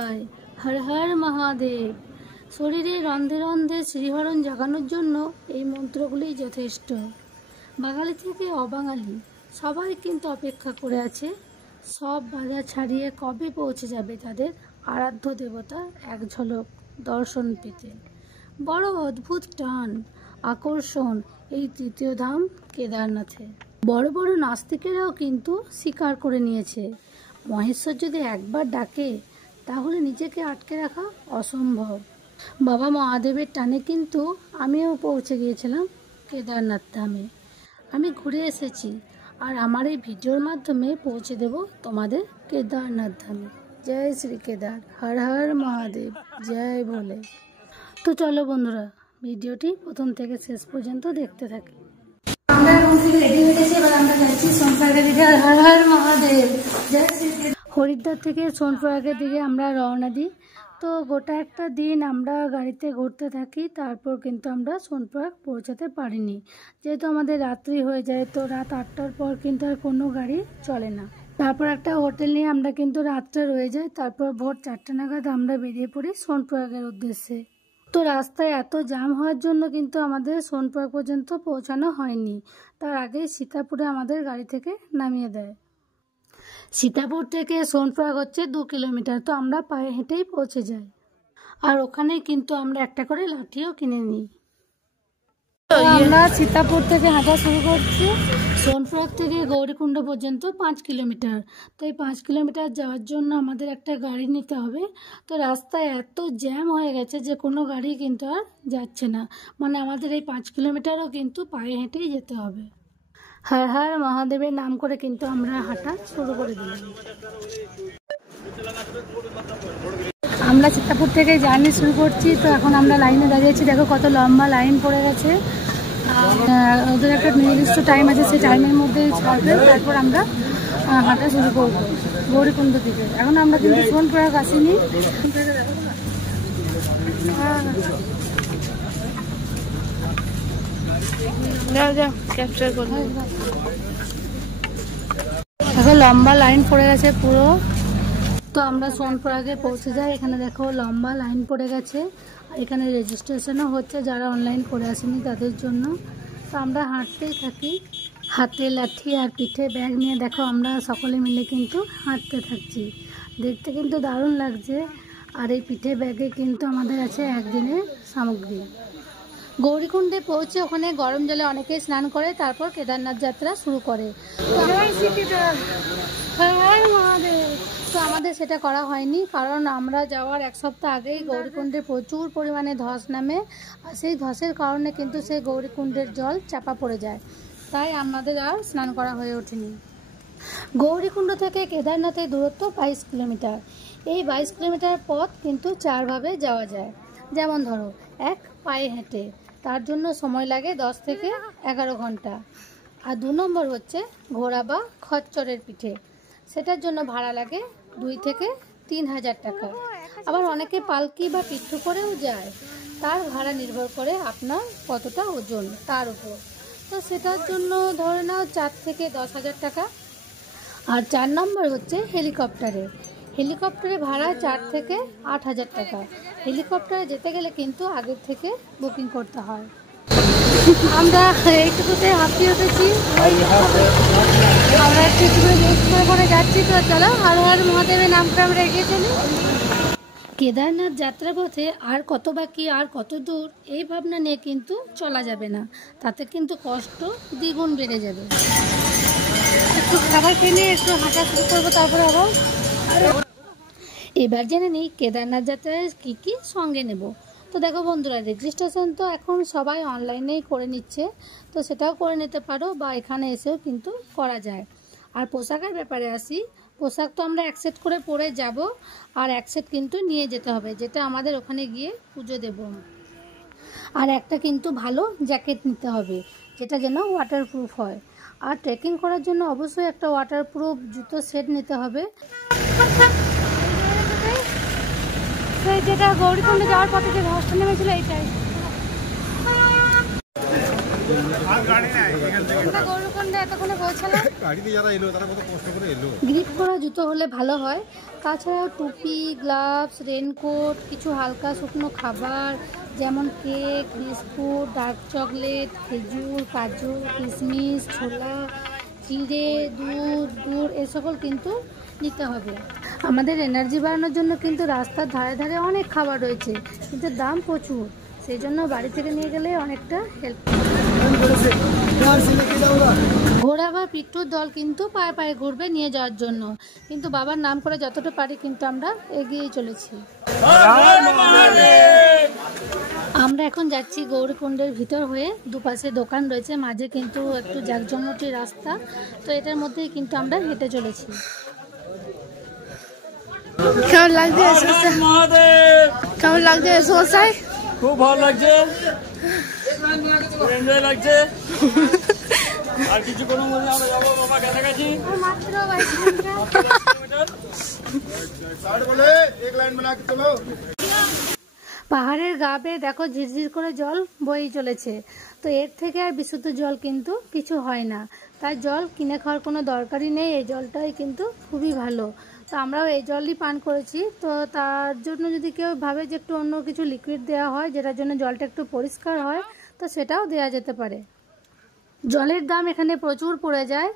সবাই, হর হর মহাদেব। শরীরে রন্ধে রন্ধে শ্রীহরণ জাগানোর জন্য এই মন্ত্রগুলি যথেষ্ট। বাঙালি থেকে অবাঙালি সবাই কিন্তু অপেক্ষা করে আছে সব বাধা ছাড়িয়ে কবে পৌঁছে যাবে তাদের আরাধ্য দেবতার এক ঝলক দর্শন পেতে। বড় অদ্ভুত টান আকর্ষণ এই তৃতীয় ধাম কেদারনাথে। বড় বড় নাস্তিকেরাও কিন্তু স্বীকার করে নিয়েছে মহেশ্বর যদি একবার ডাকে তাহলে নিজেকে আটকে রাখা অসম্ভব। বাবা মহাদেবের টানে কিন্তু আমিও পৌঁছে গিয়েছিলাম কেদারনাথ ধামে। আমি ঘুরে এসেছি আর আমার এই ভিডিওর মাধ্যমে পৌঁছে দেব তোমাদের কেদারনাথ ধামে। জয় শ্রী কেদার, হর হর মহাদেব, জয় ভোলে। তো চলো বন্ধুরা, ভিডিওটি প্রথম থেকে শেষ পর্যন্ত দেখতে থাকি। আমরা রুম থেকে রেডি হয়ে গেছি, এবার আমরা যাচ্ছি সোনপ্রয়াগের দিকে। হর হর মহাদেব, জয় শ্রী কেদার। হরিদ্বার থেকে সোনপ্রয়াগের দিকে আমরা রওনা দিই। তো গোটা একটা দিন আমরা গাড়িতে ঘুরতে থাকি, তারপর কিন্তু আমরা সোনপ্রয়াগ পৌঁছাতে পারিনি, যেহেতু আমাদের রাত্রি হয়ে যায়। তো রাত 8টার পর কিন্তু আর কোনো গাড়ি চলে না। তারপর একটা হোটেল নিয়ে আমরা কিন্তু রাতটা রয়ে যাই। তারপর ভোর 4টা নাগাদ আমরা বেরিয়ে পড়ি সোনপ্রয়াগের উদ্দেশ্যে। তো রাস্তায় এত জ্যাম হওয়ার জন্য কিন্তু আমাদের সোনপ্রয়াগ পর্যন্ত পৌঁছানো হয়নি। তার আগেই সীতাপুরে আমাদের গাড়ি থেকে নামিয়ে দেয়। সীতাপুর থেকে সোনপ্রয়াগ হচ্ছে 2 কিলোমিটার। তো আমরা পায়ে হেঁটেই পৌঁছে যাই, আর ওখানেই কিন্তু আমরা একটা করে লাঠিও কিনে নিই। আমরা সীতাপুর থেকে হাঁটা শুরু করছি। সোনপ্রয়াগ থেকে গৌরীকুণ্ড পর্যন্ত 5 কিলোমিটার। তো এই 5 কিলোমিটার যাওয়ার জন্য আমাদের একটা গাড়ি নিতে হবে। তো রাস্তায় এত জ্যাম হয়ে গেছে যে কোনো গাড়ি কিন্তু আর যাচ্ছে না, মানে আমাদের এই 5 কিলোমিটারও কিন্তু পায়ে হেঁটেই যেতে হবে। হর হর মহাদেবের নাম করে কিন্তু আমরা হাঁটা শুরু করে দিলাম। আমরা সীতাপুর থেকে জার্নি শুরু করছি। তো এখন আমরা লাইনে দাঁড়িয়েছি, দেখো কত লম্বা লাইন পড়ে গেছে। ওদের একটা নির্দিষ্ট টাইম আছে, সেই টাইমের মধ্যে ছাড়বে, তারপর আমরা হাঁটা শুরু করব গৌরীকুণ্ড থেকে। এখন আমরা কিন্তু সোনপ্রয়াগ আসিনি। এখন লম্বা লাইন পড়ে গেছে পুরো। তো আমরা সোনপ্রয়াগে পৌঁছে যাই। এখানে দেখো লম্বা লাইন পড়ে গেছে, এখানে রেজিস্ট্রেশনও হচ্ছে যারা অনলাইন করে আসেনি তাদের জন্য। তো আমরা হাঁটতেই থাকি, হাতে লাঠি আর পিঠে ব্যাগ নিয়ে দেখো আমরা সকলে মিলে কিন্তু হাঁটতে থাকছি। দেখতে কিন্তু দারুণ লাগছে। আর এই পিঠে ব্যাগে কিন্তু আমাদের আছে একদিনের সামগ্রী। গৌরীকুণ্ডে পৌঁছে ওখানে গরম জলে অনেকেই স্নান করে, তারপর কেদারনাথ যাত্রা শুরু করে। তো আমাদের সেটা করা হয়নি, কারণ আমরা যাওয়ার 1 সপ্তাহ আগেই গৌরীকুণ্ডে প্রচুর পরিমাণে ধস নামে, আর সেই ধসের কারণে কিন্তু সেই গৌরীকুণ্ডের জল চাপা পড়ে যায়, তাই আমাদের আর স্নান করা হয়ে ওঠেনি। গৌরীকুণ্ড থেকে কেদারনাথের দূরত্ব 22 কিলোমিটার। এই 22 কিলোমিটার পথ কিন্তু 4 ভাবে যাওয়া যায়। যেমন ধরো, 1 পায়ে হেঁটে, তার জন্য সময় লাগে 10 থেকে 11 ঘন্টা। আর 2 নম্বর হচ্ছে ঘোড়া বা খচ্চরের পিঠে, সেটার জন্য ভাড়া লাগে 2 থেকে 3 হাজার টাকা। আবার অনেকে পালকি বা পিঠু করেও যায়, তার ভাড়া নির্ভর করে আপনার কতটা ওজন তার উপর। তো সেটার জন্য ধরে নাও 4 থেকে 10 হাজার টাকা। আর 4 নম্বর হচ্ছে হেলিকপ্টারে। হেলিকপ্টারে ভাড়া 4 থেকে 8 হাজার টাকা। হেলিকপ্টারে যেতে গেলে কিন্তু আগের থেকে বুকিং করতে হয়। আমরা এইটুকুতে হাঁপিয়ে উঠেছি, আমরা একটু করে যাচ্ছি। তো চলো, হর হর মহাদেবের নাম করে আমরা এগিয়ে চলি। কেদারনাথ যাত্রাপথে আর কত বাকি, আর কত দূর, এই ভাবনা নিয়ে কিন্তু চলা যাবে না, তাতে কিন্তু কষ্ট দ্বিগুণ বেড়ে যাবে। একটু খাবার খেয়ে নিয়ে একটু হাঁটা শুরু করবো, তারপরে আবার। এবার জেনে নিই কেদারনাথ যাত্রায় কী কী সঙ্গে নেব। তো দেখো বন্ধুরা, রেজিস্ট্রেশন তো এখন সবাই অনলাইনেই করে নিচ্ছে, তো সেটাও করে নিতে পারো, বা এখানে এসেও কিন্তু করা যায়। আর পোশাকের ব্যাপারে আসি, পোশাক তো আমরা এক সেট করে পরে যাব, আর এক সেট কিন্তু নিয়ে যেতে হবে, যেটা আমাদের ওখানে গিয়ে পুজো দেব। আর একটা কিন্তু ভালো জ্যাকেট নিতে হবে, যেটা যেন ওয়াটারপ্রুফ হয়। আর ট্রেকিং করার জন্য অবশ্যই একটা ওয়াটারপ্রুফ জুতো সেট নিতে হবে। সেই যেটা গৌরীকুণ্ডে যাওয়ার পথে যে ধসটা নেমেছিল এইটাই। গৌরকুণ্ডে এতক্ষণে পৌঁছালাম। গ্রিপ করা জুতো হলে ভালো হয়। তাছাড়াও টুপি, গ্লাভস, রেনকোট, কিছু হালকা শুকনো খাবার যেমন কেক, বিস্কুট, ডার্ক চকলেট, খেজুর, কাজু, কিশমিশ, ছোলা, চিড়ে, দুধ, গুড় এ সকল কিন্তু নিতে হবে। আমাদের এনার্জি বাড়ানোর জন্য কিন্তু রাস্তার ধারে ধারে অনেক খাবার রয়েছে, কিন্তু দাম প্রচুর। সেই জন্য বাড়ি থেকে নিয়ে গেলে অনেকটা হেল্প। ঘোড়া বা পিট্টুর দল কিন্তু পায়ে পায়ে ঘুরবে নিয়ে যাওয়ার জন্য, কিন্তু বাবার নাম করে যতটা পারি কিন্তু আমরা এগিয়েই চলেছি। আমরা এখন যাচ্ছি গৌরকুণ্ডের ভিতর হয়ে। দুপাশে দোকান রয়েছে, মাঝে কিন্তু একটু জাঁকজমটি রাস্তা, তো এটার মধ্যেই কিন্তু আমরা হেঁটে চলেছি। কেমন লাগছে? কেমন লাগছে? খুব ভালো লাগছে, এনজয় লাগছে। আর কিছু কোনো মনে আমরা যাবো বাবা কাছাকাছি মাত্র 22 পাহাড়ের গা বেয়ে দেখো ঝিরঝির করে জল বয়েই চলেছে। তো এর থেকে আর বিশুদ্ধ জল কিন্তু কিছু হয় না, তাই জল কিনে খাওয়ার কোনো দরকারই নেই। এই জলটাই কিন্তু খুবই ভালো, তো আমরাও এই জলই পান করেছি। তো তার জন্য যদি কেউ ভাবে যে একটু অন্য কিছু লিকুইড দেওয়া হয় যেটার জন্য জলটা একটু পরিষ্কার হয়, তো সেটাও দেওয়া যেতে পারে। জলের দাম এখানে প্রচুর পড়ে যায়।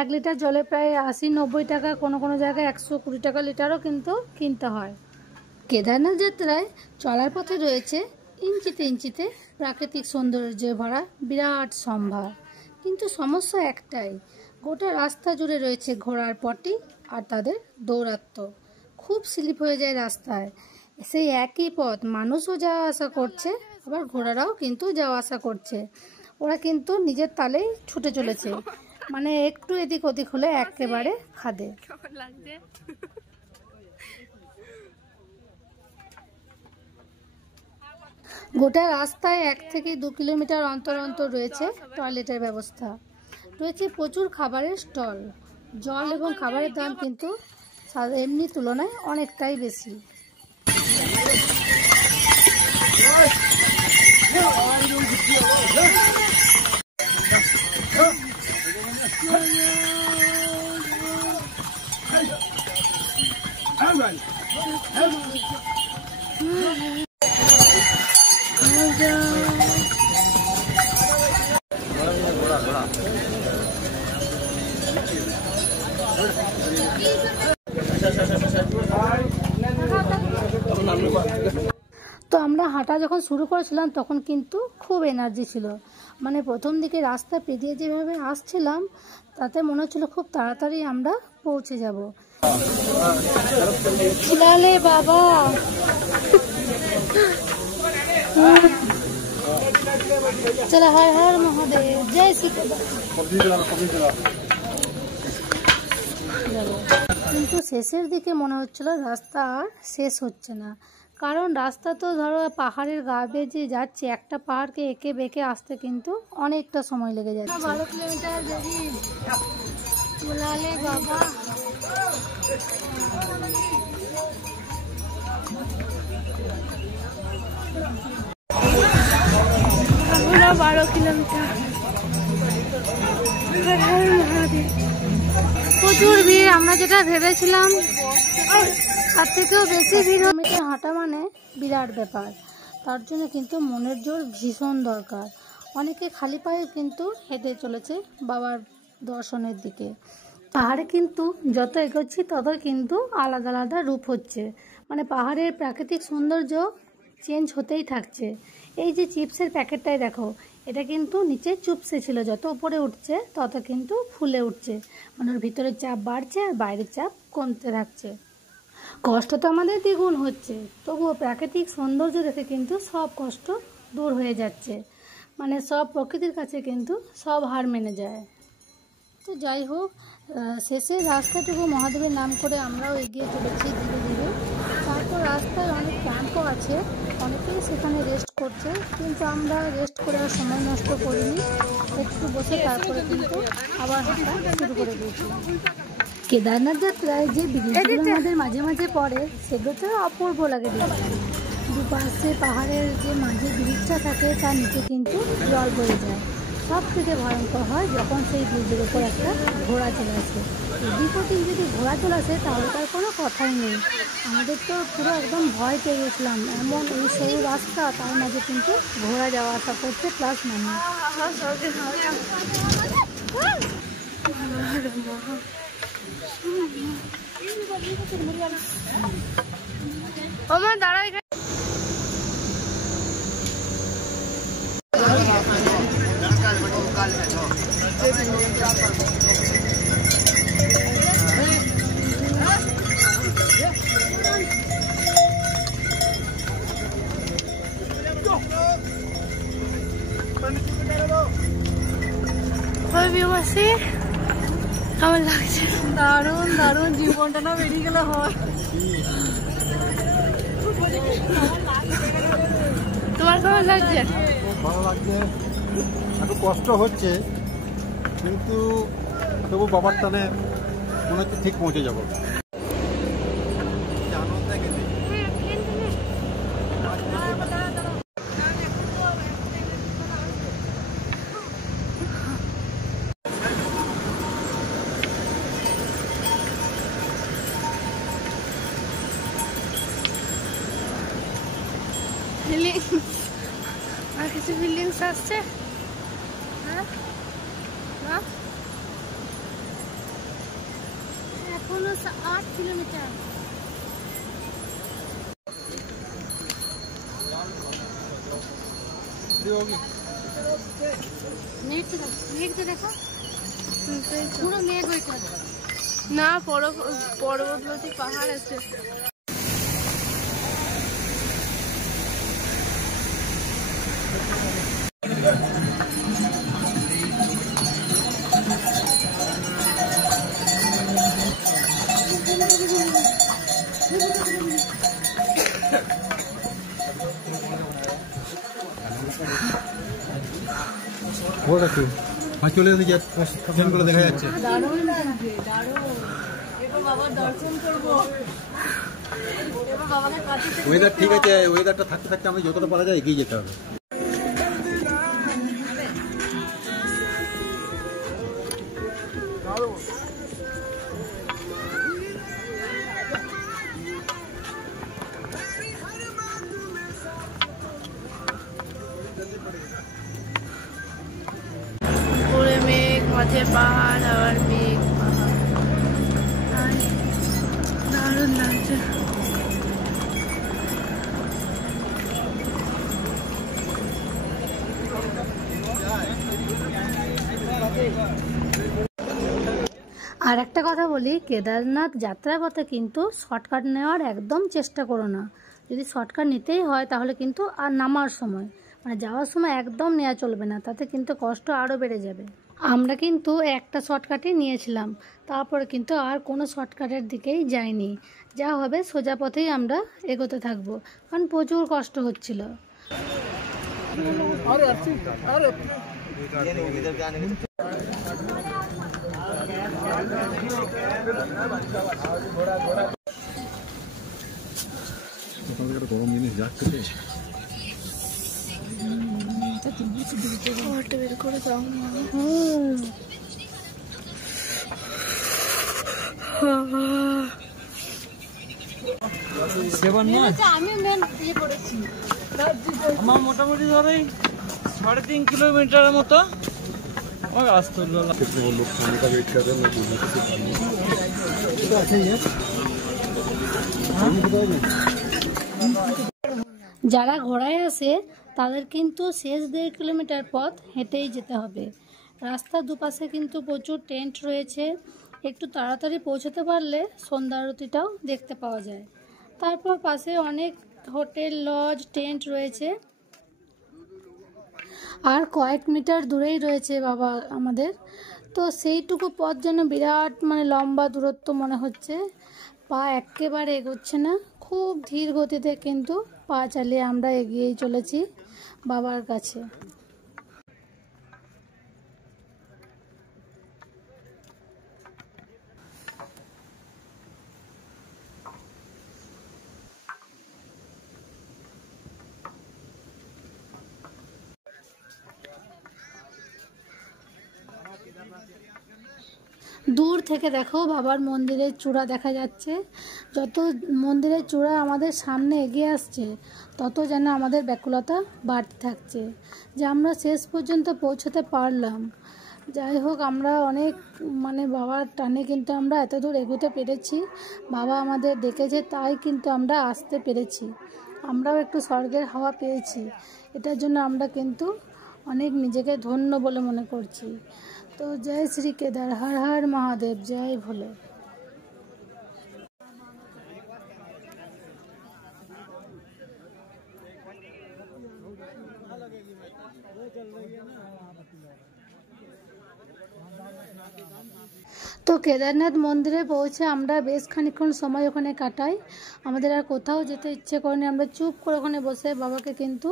1 লিটার জলে প্রায় 80-90 টাকা, কোনো কোনো জায়গায় 120 টাকা লিটারও কিন্তু কিনতে হয়। কেদারনাথ যাত্রায় চলার পথে রয়েছে ইঞ্চিতে ইঞ্চিতে প্রাকৃতিক সৌন্দর্যে ভরা বিরাট সম্ভার, কিন্তু সমস্যা একটাই, গোটা রাস্তা জুড়ে রয়েছে ঘোড়ার পটি আর তাদের দৌরাত্ম্য। খুব স্লিপ হয়ে যায় রাস্তায়। সেই একই পথ মানুষও যাওয়া আসা করছে, আবার ঘোড়ারাও কিন্তু যাওয়া আসা করছে। ওরা কিন্তু নিজের তালেই ছুটে চলেছে, মানে একটু এদিক ওদিক হলে একেবারে খাদে। গোটা রাস্তায় 1 থেকে 2 কিলোমিটার অন্তর অন্তর রয়েছে টয়লেটের ব্যবস্থা, রয়েছে প্রচুর খাবারের স্টল। জল এবং খাবারের দাম কিন্তু এমনি তুলনায় অনেকটাই বেশি। তো আমরা হাঁটা যখন শুরু করেছিলাম তখন কিন্তু খুব এনার্জি ছিল, মানে প্রথম দিকে রাস্তা পেরিয়ে যেভাবে আসছিলাম তাতে মনে হচ্ছিল খুব তাড়াতাড়ি আমরা পৌঁছে যাব। খিলালে বাবা, চলো হর হর মহাদেব, জয় শ্রীকৃষ্ণ। কিন্তু শেষের দিকে মনে হচ্ছিল রাস্তা আর শেষ হচ্ছে না, কারণ রাস্তা তো ধরো পাহাড়ের গা বেয়ে যে যাচ্ছে, একটা পাহাড়কে এঁকে বেঁকে আসতে কিন্তু অনেকটা সময় লেগে যাচ্ছে। 12 কিলোমিটার দেরি খিলালে বাবা। 12 কিলোমিটার। প্রচুর ভিড়, আমরা যেটা ভেবেছিলাম তার থেকেও বেশি ভিড়। হাঁটা মানে বিরাট ব্যাপার, তার জন্য কিন্তু মনের জোর ভীষণ দরকার। অনেকে খালি পায়ে কিন্তু হেঁটে চলেছে বাবার দর্শনের দিকে। পাহাড়ে কিন্তু যত এগোচ্ছি তত কিন্তু আলাদা আলাদা রূপ হচ্ছে, মানে পাহাড়ের প্রাকৃতিক সৌন্দর্য চেঞ্জ হতেই থাকছে। এই যে চিপসের প্যাকেটটাই দেখো, এটা কিন্তু নিচে চুপসে ছিল, যত উপরে উঠছে তত কিন্তু ফুলে উঠছে, মানে ওর ভিতরের চাপ বাড়ছে আর বাইরের চাপ কমতে থাকছে। কষ্ট তো আমাদের দ্বিগুণ হচ্ছে, তবুও প্রাকৃতিক সৌন্দর্য দেখে কিন্তু সব কষ্ট দূর হয়ে যাচ্ছে, মানে সব প্রকৃতির কাছে কিন্তু সব হার মেনে যায়। তো যাই হোক, শেষের রাস্তাটুকু মহাদেবের নাম করে আমরাও এগিয়ে চলেছি ধীরে ধীরে। তারপর রাস্তায় অনেক ক্যাম্পও আছে, অনেকেই সেখানে রেস্ট করছে, কিন্তু আমরা রেস্ট করে আর সময় নষ্ট করিনি, একটু বসে তারপরে কিন্তু আবার হাঁটা শুরু করে দিয়েছিলাম। কেদারনাথ যাত্রায় যে ব্রিজগুলো আমাদের মাঝে মাঝে পড়ে সেগুলোতে অপূর্ব লাগে দেখতে। দুপাশে পাহাড়ের যে মাঝে ব্রিজটা থাকে তার নিচে কিন্তু জল বয়ে যায়, সব থেকে ভয়ঙ্কর হয় যখন সেই ব্রিজের উপর একটা ঘোড়া চলে আসে। বিপদে যদি ঘোড়া চলে আসে তাহলে তার কোনো কথাই নেই। আমাদের তো পুরো একদম ভয় পেয়ে গেছিলাম, এমন এই সরু রাস্তা, তার মাঝে কিন্তু ঘোড়া যাওয়া আসা করছে প্লাস মানুষ। দাঁড়াই কেমন লাগছে? দারুণ দারুণ, জীবনটা না বেরিয়ে গেলে হয়। তোমার কেমন লাগছে? খুব ভালো লাগছে, একটু কষ্ট হচ্ছে কিন্তু তবু বাবার টানে মনে হচ্ছে ঠিক পৌঁছে যাবো। আর কিছু ফিলিংস আসছে? এখনো 8 কিলোমিটার। মেঘটা দেখো, পুরো মেঘ ওইটা না, পর্বতবর্তী পাহাড় আছে। চলে দেখা যাচ্ছে। ওয়েদার ঠিক আছে, ওয়েদারটা থাকতে থাকতে আমরা যতটা পারা যায় এগিয়ে যেতে হবে। পুরে মেঘ, মাঝে পাহাড়, আবার মেঘ, পাহাড়, দারুণ লাগছে। আর একটা কথা বলি, কেদারনাথ যাত্রার পথে কিন্তু শর্টকাট নেওয়ার একদম চেষ্টা করো না। যদি শর্টকাট নিতেই হয় তাহলে কিন্তু আর নামার সময়, মানে যাওয়ার সময় একদম নেওয়া চলবে না, তাতে কিন্তু কষ্ট আরও বেড়ে যাবে। আমরা কিন্তু একটা শর্টকাটই নিয়েছিলাম, তারপরে কিন্তু আর কোনো শর্টকাটের দিকেই যাইনি। যা হবে সোজা পথেই আমরা এগোতে থাকবো, কারণ প্রচুর কষ্ট হচ্ছিল। গরম জিনিস যাচ্ছে বের করে দাও না। আমার মোটামুটি ধরে 3.5 কিলোমিটারের মতো আমার আসতে হলো। যারা ঘোড়ায় আসে তাদের কিন্তু শেষ 1.5 কিলোমিটার পথ হেঁটেই যেতে হবে। রাস্তার দুপাশে কিন্তু প্রচুর টেন্ট রয়েছে, একটু তাড়াতাড়ি পৌঁছতে পারলে সন্ধ্যা আরতিটাও দেখতে পাওয়া যায়। তারপর পাশে অনেক হোটেল, লজ, টেন্ট রয়েছে। আর কয়েক মিটার দূরেই রয়েছে বাবা আমাদের। তো সেইটুকু পথ যেন বিরাট লম্বা দূরত্ব মনে হচ্ছে। পা একেবারে এগোচ্ছে না, খুব ধীর গতিতে কিন্তু পা চালিয়ে আমরা এগিয়েই চলেছি বাবার কাছে। দূর থেকে দেখো বাবার মন্দিরের চূড়া দেখা যাচ্ছে। যত মন্দিরের চূড়া আমাদের সামনে এগিয়ে আসছে তত যেন আমাদের ব্যাকুলতা বাড়তে থাকছে যে আমরা শেষ পর্যন্ত পৌঁছতে পারলাম। যাই হোক, আমরা অনেক বাবার টানে কিন্তু আমরা এত দূর এগোতে পেরেছি। বাবা আমাদের ডেকেছে তাই কিন্তু আমরা আসতে পেরেছি। আমরাও একটু স্বর্গের হাওয়া পেয়েছি, এটার জন্য আমরা কিন্তু অনেক নিজেকে ধন্য বলে মনে করছি। তো জয় শ্রী কেদার, হর হর মহাদেব, জয় ভোলে। তো কেদারনাথ মন্দিরে পৌঁছে আমরা বেশ খানিকক্ষণ সময় ওখানে কাটাই। আমাদের আর কোথাও যেতে ইচ্ছে করেনি, আমরা চুপ করে ওখানে বসে বাবাকে কিন্তু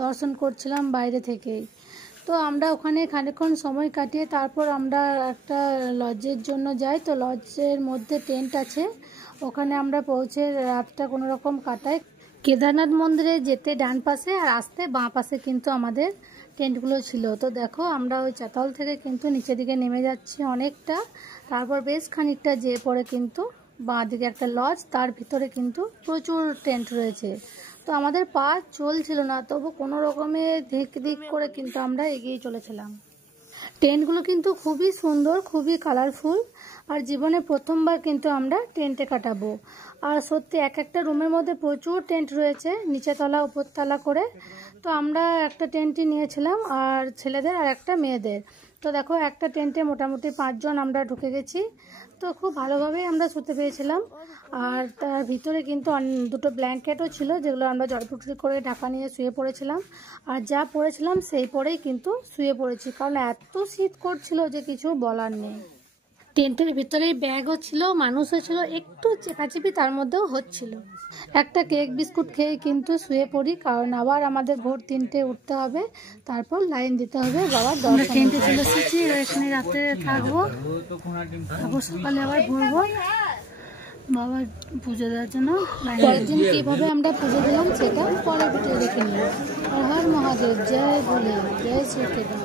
দর্শন করছিলাম বাইরে থেকেই। তো আমরা ওখানে খানিকক্ষণ সময় কাটিয়ে তারপর আমরা একটা লজের জন্য যাই। তো লজের মধ্যে টেন্ট আছে, ওখানে আমরা পৌঁছে রাতটা কোনো রকম কাটাই। কেদারনাথ মন্দিরে যেতে ডান পাশে আর আসতে বাঁ পাশে কিন্তু আমাদের টেন্টগুলো ছিল। তো দেখো আমরা ওই চাতাল থেকে কিন্তু নিচের দিকে নেমে যাচ্ছি অনেকটা, তারপর বেশ খানিকটা যেয়ে পরে কিন্তু বাঁ দিকে একটা লজ, তার ভিতরে কিন্তু প্রচুর টেন্ট রয়েছে। তো আমাদের পা চলছিল না, তবু কোনো রকমে দিক দিক করে কিন্তু আমরা এগিয়ে চলেছিলাম। টেন্টগুলো কিন্তু খুবই সুন্দর, খুবই কালারফুল, আর জীবনে প্রথমবার কিন্তু আমরা টেন্টে কাটাবো। আর সত্যি এক একটা রুমের মধ্যে প্রচুর টেন্ট রয়েছে, নিচেতলা উপরতলা করে। তো আমরা একটা টেন্টই নিয়েছিলাম, আর ছেলেদের আর একটা মেয়েদের। তো দেখো একটা টেন্টে মোটামুটি 5 জন আমরা ঢুকে গেছি। তো খুব ভালোভাবেই আমরা শুতে পেয়েছিলাম। আর তার ভিতরে কিন্তু দুটো ব্ল্যাঙ্কেটও ছিল, যেগুলো আমরা জড়পুটুরি করে ঢাকা নিয়ে শুয়ে পড়েছিলাম। আর যা পড়েছিলাম সেই পরেই কিন্তু শুয়ে পড়েছি, কারণ এত শীত করছিল যে কিছু বলার নেই। টেন্টের ভিতরেই ব্যাগও ছিল, মানুষও ছিল, একটু চেপাচেপি তার মধ্যেও হচ্ছিল। একটা কেক বিস্কুট খেয়ে কিন্তু শুয়ে পড়ি, কারণ আবার আমাদের ভোর 3টে উঠতে হবে, তারপর লাইন দিতে হবে বাবার দর্শন। টেন্টে চলে এসেছি, এখানে রাতে থাকবো, সকালে আবার ঘুরবো বাবার পুজো দেওয়ার জন্য। পরের দিন কিভাবে আমরা পুজো দিলাম সেটা পরের ভিডিও দেখে নিই। হর হর মহাদেব, জয় ভোলে, জয় শ্রী কেদার।